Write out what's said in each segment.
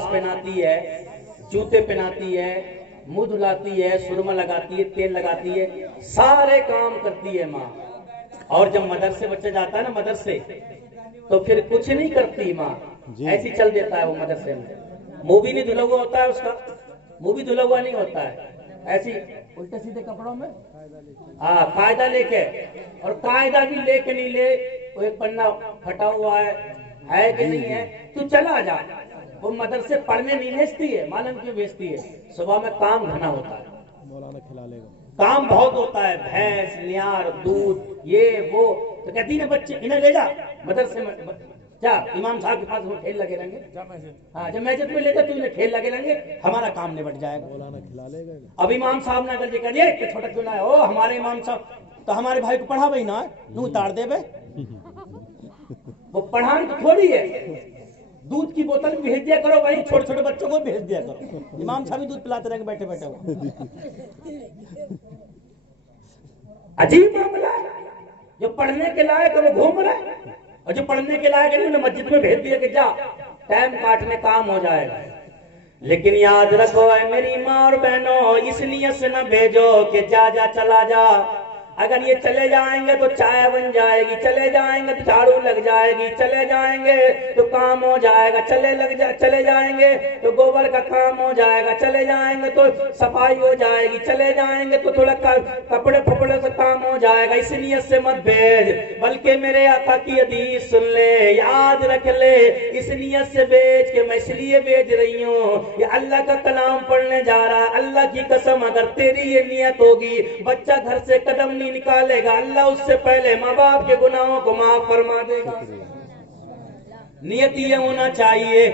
لباس پہناتی ہے, جوتے پہناتی ہے, منہ دھلاتی ہے, سرما لگاتی ہے, تیل لگاتی ہے, سارے کام کرتی ہے ماں. اور جب مدرسے بچہ جاتا ہے نا مدرسے, تو پھر کچھ نہیں کرتی ماں, ایسی چل دیتا ہے وہ مدرسے میں. منہ بھی نہیں دھلا ہوا ہوتا ہے اس کا, منہ بھی دھلا ہوا نہیں ہوتا ہے, ایسی الٹے سیدھے کپڑوں میں قاعدہ لے کے, اور قاعدہ بھی لے کے نہیں لے, وہ ایک پنا پھٹا ہوا ہے کہ نہیں ہے, تو چلا جا. وہ مدرسے پڑھنے نہیں بھیجتی ہے, معلوم کیوں بھیجتی ہے؟ صبح میں کام گھنا ہوتا ہے, مولانا کھلا لے گا, کام بہت ہوتا ہے, بھینس, نیار, دودھ, یہ وہ, تو کہتی ہے بچے انہیں لے جا مدرسے میں, جا امام صاحب کے پاس وہ کھیل لگے رہیں گے. ہاں جب مسجد میں لے جا تو انہیں کھیل لگے رہیں گے, ہمارا کام نبٹ جائے گا. مولانا کھلا لے گا. اب امام صاحب نہ کر کے کہہ دیا کہ چھوٹا کیوں نہ ہے, او ہمارے امام صاحب تو ہمارے بھائی کو پڑھا بھائی نہ نو اتار دے بے, وہ پڑھان تو تھوڑی ہے, دودھ کی بوتل بھی بھیج دیا کرو بھائی, چھوٹے چھوٹے بچوں کو بھیج دیا کرو, امام صاحب بھی دودھ پلاتے رہیں گے بیٹھے بیٹھے ہو. عجیب معاملہ ہے, جو پڑھنے کے لائق ہے وہ گھوم رہا ہے, اور جو پڑھنے کے لائق ہے انہیں مسجد میں بھیج دیا کہ جا ٹائم کاٹنے کام ہو جائے گا. لیکن یاد رکھو اے میری ماں اور بہنوں, اس نیت سے نہ بھیجو کہ جا جا چلا جا. اگر یہ چلے جائیں گے تو چائے بن جائے گی, چلے جائیں گے تو جھاڑو لگ جائے گی, چلے جائیں گے تو کام ہو جائے گا, چلے جائیں گے تو گوبر کا کام ہو جائے گا, چلے جائیں گے تو صفائی ہو جائے گی, چلے جائیں گے تو تھوڑا کپڑے پھپڑے سے کام ہو جائے گا. اس نیت سے مت بھیج, بلکہ میرے آقا کی حدیث سن لے, یاد رکھ لے, اس نیت سے بھیج کہ میں اس لیے بھیج رہی ہوں, یہ اللہ کا کلام پڑھنے جا رہا. اللہ کی قسم اگر تیری یہ نیت ہوگی, بچہ گھر سے قدم نہیں نکالے گا, اللہ اس سے پہلے ماں باپ کے گناہوں کو معاف فرما دے گا. نیت یہ ہونا چاہیے.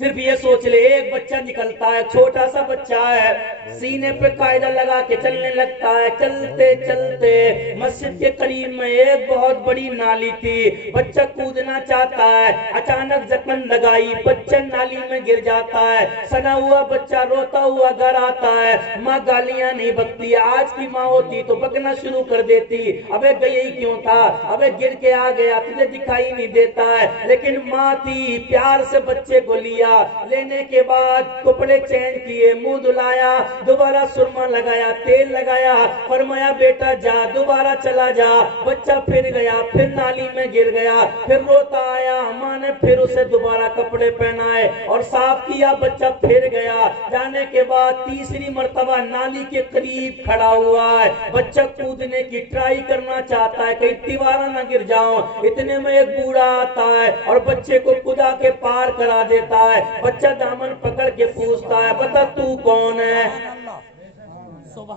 صرف یہ سوچ لے, ایک بچہ نکلتا ہے, چھوٹا سا بچہ ہے, سینے پہ قاعدہ لگا کے چلنے لگتا ہے, چلتے چلتے مسجد کے قریب میں ایک بہت بڑی نالی تھی, بچہ کودنا چاہتا ہے, اچانک زخم لگائی, بچہ نالی میں گر جاتا ہے, سنا ہوا بچہ روتا ہوا گھر آتا ہے, ماں گالیاں نہیں بکتی, آج کی ماں ہوتی تو بکنا شروع کر دیتی, ابے گئی کیوں تھا, ابے گر کے آ گیا, تجھے دکھائی نہیں دیتا ہے. لیکن ماں تھی, پیار سے بچے کو لیا, لینے کے بعد کپڑے چینج کیے, منہ دھلایا, دوبارہ سرما لگایا, تیل لگایا, فرمایا بیٹا جا, دوبارہ چلا جا. بچہ پھر گیا, پھر نالی میں گر گیا, پھر روتا آیا, ماں نے پھر اسے دوبارہ کپڑے پہنائے اور صاف کیا, بچہ پھر گیا. جانے کے بعد تیسری مرتبہ نالی کے قریب کھڑا ہوا ہے, بچہ کودنے کی ٹرائی کرنا چاہتا ہے, کہیں تیوارا نہ گر جاؤں. اتنے میں ایک بوڑھا آتا ہے اور بچے کو کدا کے پار کرا دیتا ہے. بچہ دامن پکڑ کے پوچھتا ہے, بتا تو کون ہے,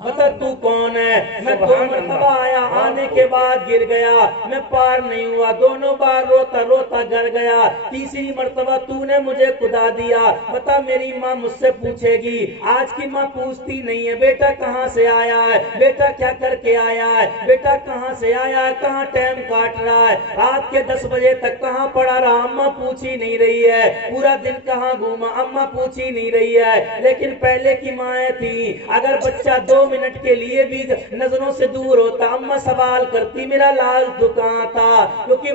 بتا تو کون ہے. میں 2 مرتبہ آیا, آنے کے بعد گر گیا, میں پار نہیں ہوا, دونوں بار روتا روتا گر گیا, تیسری مرتبہ تو نے مجھے کدا دیا, بتا میری ماں مجھ سے پوچھے گی. آج کی ماں پوچھتی نہیں ہے, بیٹا کہاں سے آیا ہے, بیٹا کیا کر کے آیا ہے, بیٹا کہاں سے آیا ہے, کہاں ٹائم کاٹ رہا ہے, رات کے 10 بجے تک کہاں پڑا رہا, اماں پوچھی نہیں رہی ہے, پورا دن کہاں گھوما, اماں پوچھی نہیں رہی ہے. لیکن پہلے کی مائیں تھی, اگر بچہ 2 منٹ کے لیے بھی نظروں سے دور ہوتا, اماں سوال کرتی میرا لال تو کہاں تھا, کیونکہ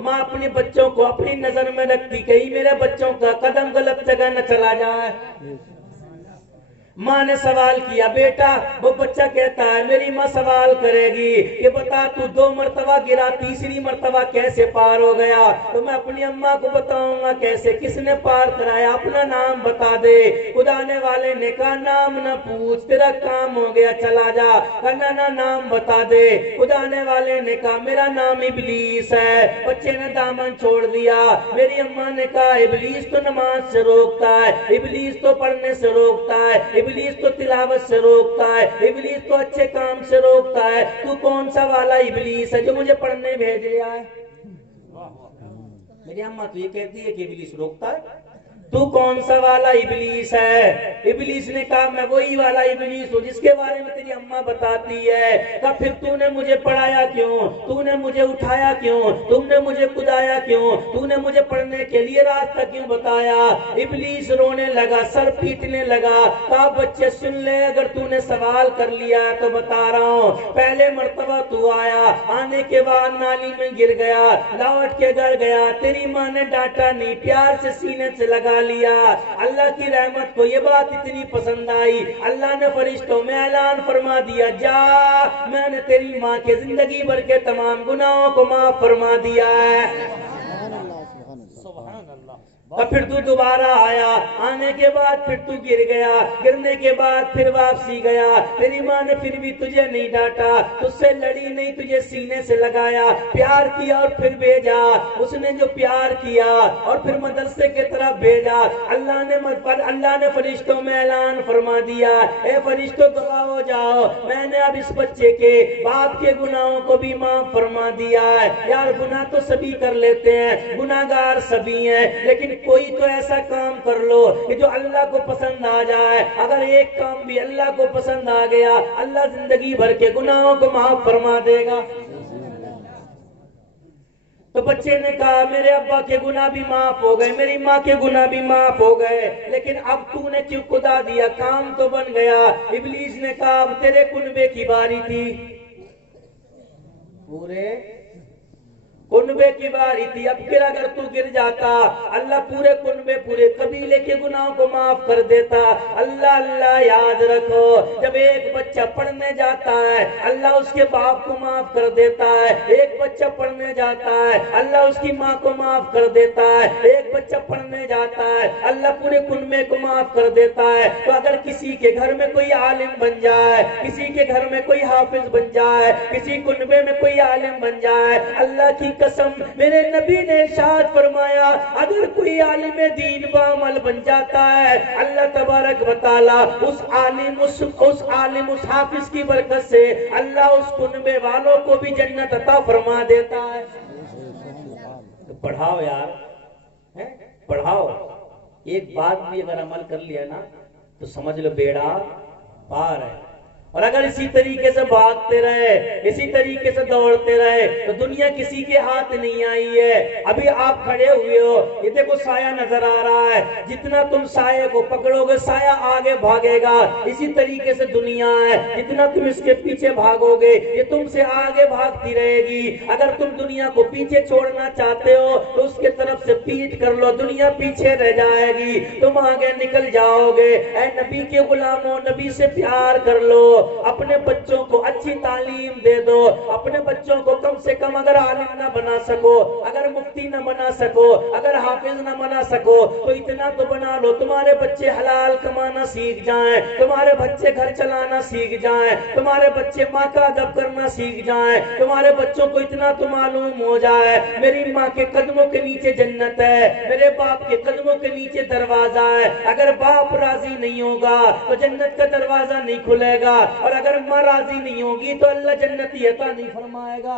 ماں اپنے بچوں کو اپنی نظر میں رکھتی, کہیں میرے بچوں کا قدم غلط جگہ نہ چلا جائے. ماں نے سوال کیا, بیٹا, وہ بچہ کہتا ہے میری ماں سوال کرے گی کہ بتا تو 2 مرتبہ گرا, تیسری مرتبہ کیسے پار ہو گیا. تو میں اپنی اماں کو بتاؤں گا کیسے, کس نے پار کرایا, اپنا نام بتا دے. خدانے والے نے کہا نام نہ پوچھ, تیرا کام ہو گیا, چلا جا. کہنا نہ نام بتا دے. خدانے والے نے کہا میرا نام ابلیس ہے. بچے نے دامن چھوڑ دیا. میری اماں نے کہا ابلیس تو نماز سے روکتا ہے, ابلیس تو پڑھنے سے روکتا ہے, ابلیس تو تلاوت سے روکتا ہے, ابلیس تو اچھے کام سے روکتا ہے. تو کون سا والا ابلیس ہے جو مجھے پڑھنے بھیج رہا ہے. میری اماں تو یہ کہتی ہے کہ ابلیس روکتا ہے, تو کون سا والا ابلیس ہے. ابلیس نے کہا میں وہی والا ابلیس ہوں جس کے بارے میں تیری اماں بتاتی ہے. کہا پھر تو نے مجھے پڑھایا کیوں, تو نے مجھے اٹھایا کیوں, تم نے مجھے کدایا کیوں, تو نے مجھے پڑھنے کے لیے راستہ کیوں بتایا. ابلیس رونے لگا, سر پیٹنے لگا. کہا بچے سن لے, اگر تو نے سوال کر لیا تو بتا رہا ہوں, پہلے مرتبہ تو آیا, آنے کے بعد نالی میں گر گیا, لوٹ کے گھر گیا, تیری ماں نے ڈانٹا نہیں, پیار سے سینے سے لگا لیا. اللہ کی رحمت کو یہ بات اتنی پسند آئی, اللہ نے فرشتوں میں اعلان فرما دیا, جا میں نے تیری ماں کے زندگی بھر کے تمام گناہوں کو معاف فرما دیا ہے. اور پھر تو دوبارہ آیا, آنے کے بعد پھر تو گر گیا, گرنے کے بعد پھر واپسی گیا. تیری ماں نے پھر بھی تجھے نہیں ڈانٹا, تجھ سے لڑی نہیں, تجھے سینے سے لگایا, پیار کیا اور پھر بھیجا. اس نے جو پیار کیا اور پھر مدرسے کی طرف بھیجا, اللہ نے فرشتوں میں اعلان فرما دیا, اے فرشتوں گواہ ہو جاؤ, میں نے اب اس بچے کے باپ کے گناہوں کو بھی معاف فرما دیا ہے. یار گناہ تو سبھی کر لیتے ہیں, گناہگار سبھی ہیں, لیکن کوئی تو ایسا کام کر لو کہ جو اللہ کو پسند آ جائے. اگر ایک کام بھی اللہ کو پسند آ گیا, اللہ زندگی بھر کے گناہوں کو معاف فرما دے گا. تو بچے نے کہا میرے ابا کے گناہ بھی معاف ہو گئے, میری ماں کے گناہ بھی معاف ہو گئے, لیکن اب تو نے کیوں خدا دیا, کام تو بن گیا. ابلیس نے کہا اب تیرے کنبے کی باری تھی, پورے کنبے کی باری تھی. اب پھر اگر تو گر جاتا, اللہ پورے کنبے پورے قبیلے کے گناہوں کو معاف کر دیتا. اللہ اللہ یاد رکھو, جب ایک بچہ پڑھنے جاتا ہے اللہ اس کے باپ کو معاف کر دیتا ہے. ایک بچہ پڑھنے جاتا ہے اللہ اس کی ماں کو معاف کر دیتا ہے. ایک بچہ پڑھنے جاتا ہے اللہ پورے کنبے کو معاف کر دیتا ہے. تو اگر کسی کے گھر میں کوئی عالم بن جائے, کسی کے گھر میں کوئی حافظ بن جائے, کسی کنبے میں کوئی عالم بن جائے, اللہ کی قسم میرے نبی نے ارشاد فرمایا اگر کوئی عالم دین بعمل بن جاتا ہے, اللہ تبارک و تعالی اس عالم اس حافظ کی برکت سے اللہ اس کنبے والوں کو بھی جنت عطا فرما دیتا ہے. تو پڑھاؤ یار, پڑھاؤ. ایک بات بھی اگر عمل کر لیا نا تو سمجھ لو بیڑا پار ہے. اور اگر اسی طریقے سے بھاگتے رہے, اسی طریقے سے دوڑتے رہے تو دنیا کسی کے ہاتھ نہیں آئی ہے. ابھی آپ کھڑے ہوئے ہو, یہ دیکھو سایہ نظر آ رہا ہے, جتنا تم سایہ کو پکڑو گے سایہ آگے بھاگے گا. اسی طریقے سے دنیا ہے, جتنا تم اس کے پیچھے بھاگو گے یہ تم سے آگے بھاگتی رہے گی. اگر تم دنیا کو پیچھے چھوڑنا چاہتے ہو تو اس کے طرف سے پیٹ کر لو, دنیا پیچھے رہ جائے گی, تم آگے نکل جاؤ گے. اے نبی کے غلاموں, نبی سے پیار کر لو, اپنے بچوں کو اچھی تعلیم دے دو. اپنے بچوں کو کم سے کم اگر عالم نہ بنا سکو, اگر مفتی نہ بنا سکو, اگر حافظ نہ بنا سکو تو اتنا تو بنا لو تمہارے بچے حلال کمانا سیکھ جائیں, تمہارے بچے گھر چلانا سیکھ جائیں, تمہارے بچے ماں کا ادب کرنا سیکھ جائیں, تمہارے بچوں کو اتنا تو معلوم ہو جائے میری ماں کے قدموں کے نیچے جنت ہے, میرے باپ کے قدموں کے نیچے دروازہ ہے. اگر باپ راضی نہیں ہوگا تو جنت کا دروازہ نہیں کھلے گا, اور اگر ماں راضی نہیں ہوگی تو اللہ جنتی عطا نہیں فرمائے گا.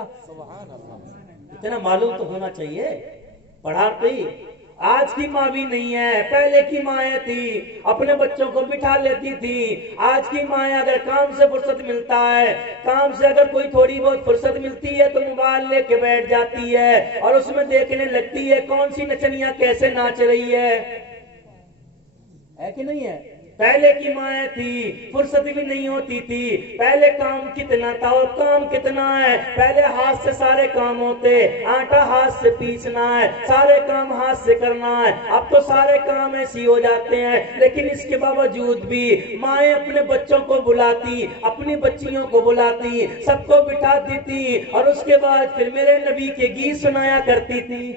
اتنا معلوم تو ہونا چاہیے. پڑھاتی آج کی ماں بھی نہیں ہے, پہلے کی مائیں تھی, اپنے بچوں کو بٹھا لیتی تھی. آج کی مائیں اگر کام سے فرصت ملتا ہے, کام سے اگر کوئی تھوڑی بہت فرصت ملتی ہے تو موبائل لے کے بیٹھ جاتی ہے اور اس میں دیکھنے لگتی ہے کون سی نچنیاں کیسے ناچ رہی ہے کہ نہیں ہے. پہلے کی مائیں تھی, فرصت بھی نہیں ہوتی تھی, پہلے کام کتنا تھا اور کام کتنا ہے. پہلے ہاتھ سے سارے کام ہوتے, آٹا ہاتھ سے پیسنا ہے, سارے کام ہاتھ سے کرنا ہے. اب تو سارے کام ایسی ہو جاتے ہیں, لیکن اس کے باوجود بھی مائیں اپنے بچوں کو بلاتی, اپنی بچیوں کو بلاتی, سب کو بٹھاتی تھی اور اس کے بعد پھر میرے نبی کے گیت سنایا کرتی تھی.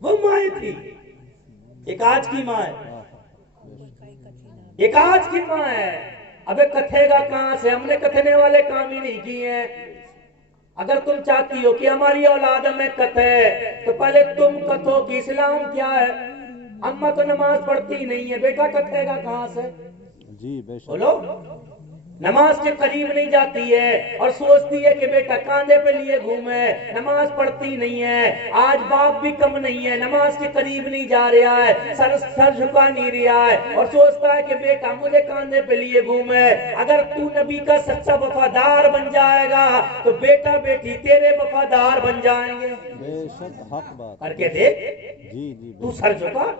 وہ مائیں تھی. ایک آج کی ماں ہے, ایک آج کی ماں ہے. ابے کتھے گا کہاں سے, ہم نے کتھنے والے کام ہی نہیں کیے ہیں. اگر تم چاہتی ہو کہ ہماری اولاد میں کتھے تو پہلے تم کتھو کہ اسلام کیا ہے. اماں تو نماز پڑھتی نہیں ہے, بیٹا کتھے گا کہاں سے. جی بے شک. بولو, نماز کے قریب نہیں جاتی ہے اور سوچتی ہے کہ بیٹا کاندھے پہ لیے گھومے, نماز پڑھتی نہیں ہے. آج باپ بھی کم نہیں ہے, نماز کے قریب نہیں جا رہا ہے, سر جھکا نہیں رہا ہے اور سوچتا ہے کہ بیٹا مجھے کاندھے پہ لیے گھومے. اگر تو نبی کا سچا وفادار بن جائے گا تو بیٹا بیٹی تیرے وفادار بن جائیں گے. بے شک حق بات. کر کے دیکھ, جی جی تو سر جھکا.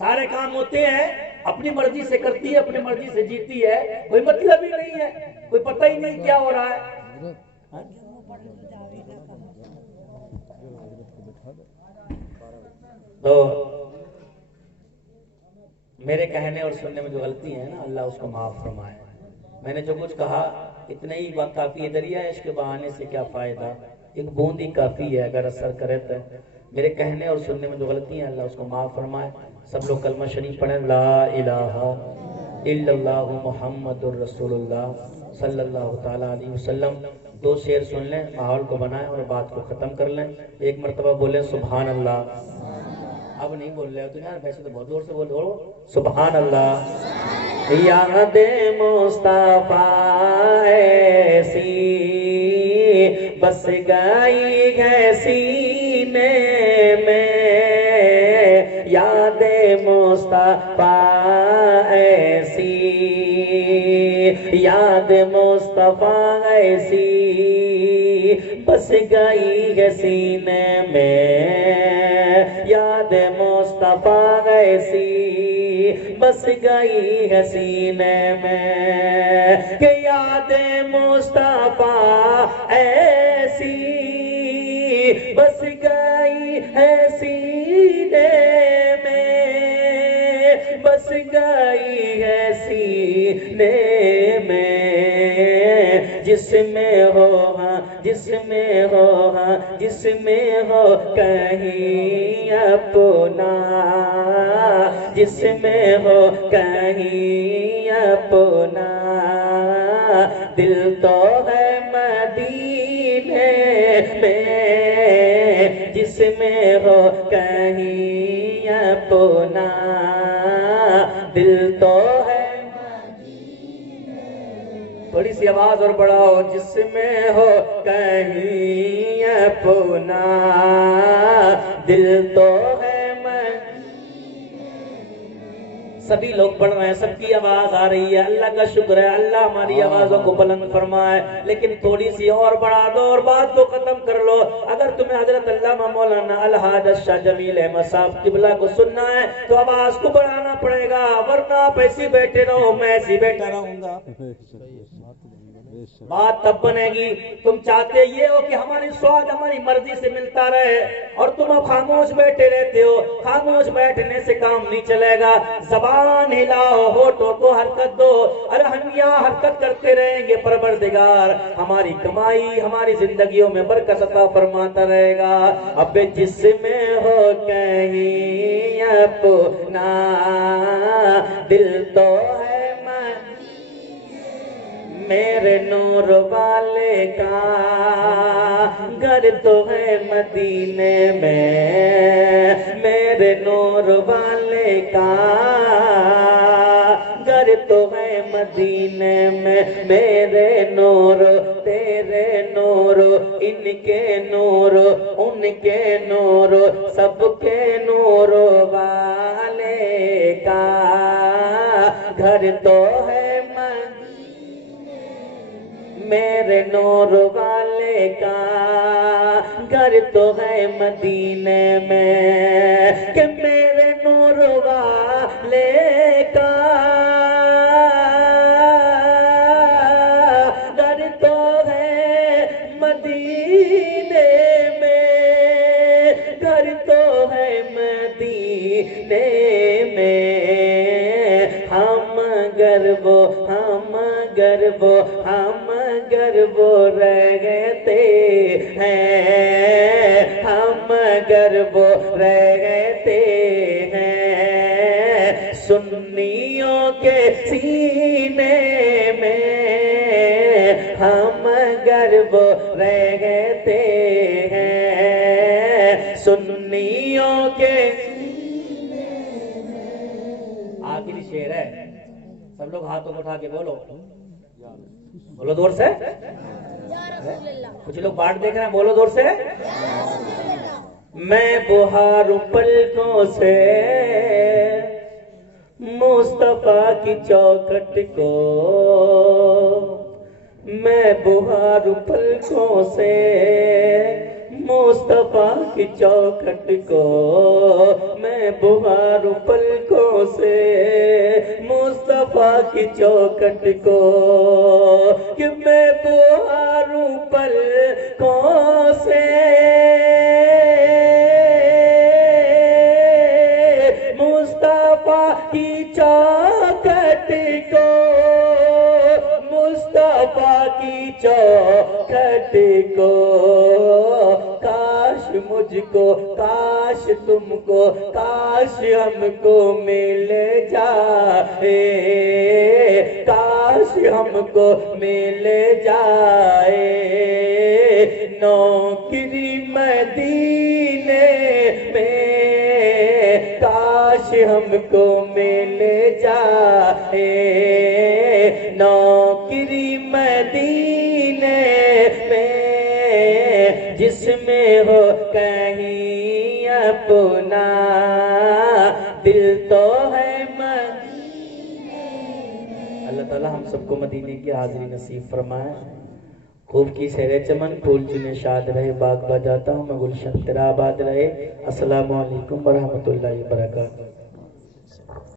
سارے کام ہوتے ہیں, اپنی مرضی سے کرتی ہے, اپنی مرضی سے جیتی ہے, کوئی مطلب ہی نہیں ہے, کوئی پتہ ہی نہیں کیا ہو رہا ہے. تو میرے کہنے اور سننے میں جو غلطی ہے نا اللہ اس کو معاف فرمائے. میں نے جو کچھ کہا اتنا ہی بات کافی ہے. دریا عشق کے بہانے سے کیا فائدہ, ایک بوند ہی کافی ہے اگر اثر کرے تو. میرے کہنے اور سننے میں جو غلطی ہیں اللہ اس کو معاف فرمائے. سب لوگ کلمہ شریف پڑھیں, لا الہ الا اللہ محمد الرسول اللہ صلی اللہ تعالیٰ علیہ وسلم. 2 شعر سن لیں, ماحول کو بنائیں اور بات کو ختم کر لیں. ایک مرتبہ بولیں سبحان اللہ. اب نہیں بول رہے ہو تو یار, ویسے تو بہت زور سے بولو سبحان اللہ. یاد مصطفیٰ ایسی بس گئی ہے سینے میں, یاد مصطفیٰ ایسی, یاد مصطفیٰ ایسی بس گئی ہے سینے میں, یاد مصطفیٰ ایسی بس گئی ہے سینے میں, کہ یاد مصطفیٰ ایسی بس گئی ہے سینے میں, بس گئی ہے سینے میں, جس میں ہو ہاں, جس میں ہو ہاں, جس میں ہو کہیں اپنا, جس میں ہو کہیں اپنا, دل تو ہے مدینے میں, جس میں ہو کہیں اپنا, دل تو ہے. تھوڑی سی آواز اور بڑھاؤ, جس میں ہو کہیں اپنا, دل تو ہے. سبھی لوگ پڑھ رہے ہیں, سب کی آواز آ رہی ہے, اللہ کا شکر ہے, اللہ ہماری آوازوں کو بلند فرمائے. لیکن تھوڑی سی اور بڑھا دو اور بات کو ختم کر لو. اگر تمہیں حضرت علامہ مولانا الحاج شاہ جمیل احمد صاحب قبلہ کو سننا ہے تو آواز کو بڑھانا پڑے گا, ورنہ آپ ایسے بیٹھے رہو, میں ایسے بیٹھا رہوں گا. بات تب بنے گی. تم چاہتے یہ ہو کہ ہماری سواد ہماری مرضی سے ملتا رہے, اور تم اب خاموش بیٹھے رہتے ہو. خاموش بیٹھنے سے کام نہیں چلے گا. زبان ہلاؤ, ہونٹوں کو حرکت دو. ارے ہم یہاں حرکت کرتے رہیں گے, پروردگار ہماری کمائی ہماری زندگیوں میں برکت عطا فرماتا رہے گا. اب جس میں ہو کہیں اپنا, دل تو ہے میرے نور والے کا, گھر تو ہے مدینے میں, میرے نور والے کا گھر تو ہے مدینے میں. میرے نور تیرے نور, ان کے نور ان کے نور, سب کے نور والے کا گھر تو ہے میرے نور والے کا گھر تو ہے مدینے میں, کہ میرے نور والے کا گھر تو ہے مدینے میں, گھر تو ہے مدینے میں. ہم گربو ہم گربو ہم گربو رہتے ہیں, ہم گربو رہتے ہیں, سنیوں کے سینے میں ہم گربو رہتے ہیں, سنیوں کے. آخری شعر ہے, سب لوگ ہاتھوں کو اٹھا کے بولو, بولو دور سے. کچھ لوگ باٹ دیکھ رہے ہیں, بولو دور سے. میں بہار پلکوں سے مصطفیٰ کی چوکھٹ کو, میں بہار پلکوں سے مصطفیٰ کی چوکھٹ کو, میں بہار پلکوں سے مصطفیٰ کی چوکھٹ کو, کہ میں بہار پلکوں سے کی چوکھٹ کو، مصطفیٰ کی چوکھٹ کو، کاش مجھ کو، کاش تم کو، کاش ہم کو مل جائے، کاش ہم کو مل جائے نوکری مدینے میں، کاش ہم کو مل جائے نوکری مدینے میں، جس میں ہو کہیں اپنا دل تو ہے مدینے میں۔ اللہ تعالیٰ ہم سب کو مدینے کی حاضری نصیب فرمائے۔ خوب کی سیر چمن، پھول چنے شاد رہے، باغ بجاتا ہوں میں گلشن تیرا آباد رہے۔ السلام علیکم ورحمۃ اللہ وبرکاتہ۔